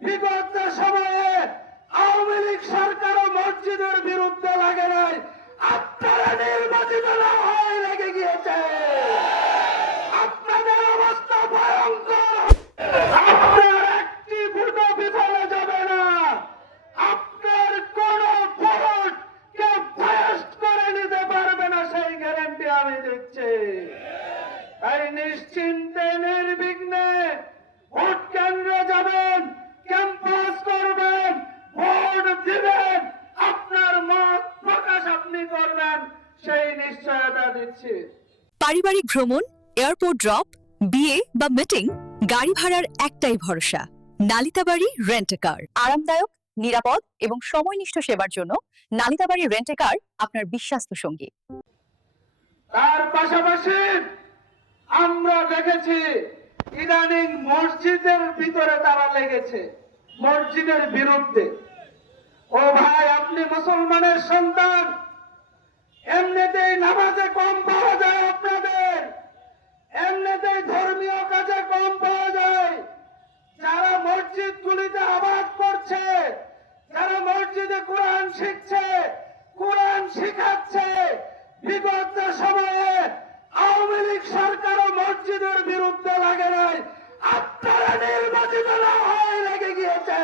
বিগত সময়ে আওয়ামী লীগ সরকারও মসজিদের বিরুদ্ধে লাগে নাই, আপনারা নির্বাচিত না হয়ে লেগে গিয়েছে। আপনাদের অবস্থা ভয়ঙ্কর। আপনার একটি ভোটও বিফলে যাবে না। আপনার কোন ভোট কেউ ফায়াস্ট করে নিতে পারবে না, সেই গ্যারান্টি আমি দিচ্ছি। তাই নিশ্চিন্তে নির্বিঘ্নে ভোট কেন্দ্রে যাবেন, ক্যাম্পাস করবেন, ভোট দিবেন, আপনার মত প্রকাশ আপনি করবেন, সেই নিশ্চয়তা দিচ্ছি। পারিবারিক ভ্রমণ, এয়ারপোর্ট ড্রপ, বিয়ে বা মিটিং, গাড়ি ভাড়ার একটাই ভরসা, নালিতাবাড়ি রেন্ট-এ-কার। আরামদায়ক, নিরাপদ এবং সময়নিষ্ঠ সেবার জন্য নালিতাবাড়ি রেন্ট-এ-কার আপনার বিশ্বস্ত সঙ্গী। তার পাশাপাশি আমরা দেখেছি ইদানিং মসজিদের ভিতরে তারা লেগেছে, মসজিদের বিরুদ্ধে। ও ভাই, আপনি মুসলমানের সন্তান, এমনিতেই নামাজে কম পাওয়া যায়, আপনাদের এমনিতেই ধর্মীয় কাজে কম পাওয়া যায়। যারা মসজিদগুলিতে আবাদ করছে, যারা মসজিদে কোরআন শিখছে, কোরআন শিখাচ্ছে, বিগত সময়ে আওয়ামী লীগ সরকারও মসজিদের বিরুদ্ধে লাগে নাই, আপনারা নির্বাচিত না হয়ে লেগে গিয়েছে।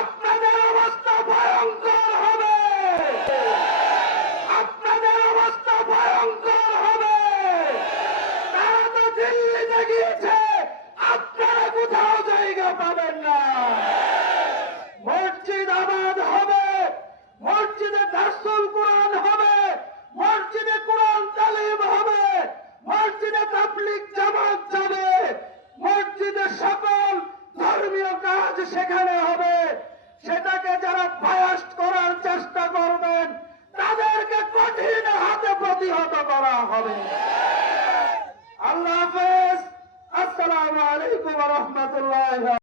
আপনাদের অবস্থা ভয়ঙ্কর হবে। আপনাদের অবস্থা ভয়ঙ্কর হবে। তারা তো দিল্লিতে গিয়েছে, আপনারা কোথাও জায়গা পাবেন না। মসজিদ আবাদ হবে, মসজিদে দারসুল কোরআন হবে, মসজিদে কোরআন তালিম হবে, মসজিদে তাবলীগ জামাত যাবে, মসজিদে সকল ধর্মীয় কাজ সেখানে হবে। সেটাকে যারা ফায়াস্ট করার চেষ্টা করবেন, তাদেরকে কঠিন হাতে প্রতিহত করা হবে। আল্লাহ হাফেজ। আসসালামু আলাইকুম ওয়া রাহমাতুল্লাহ।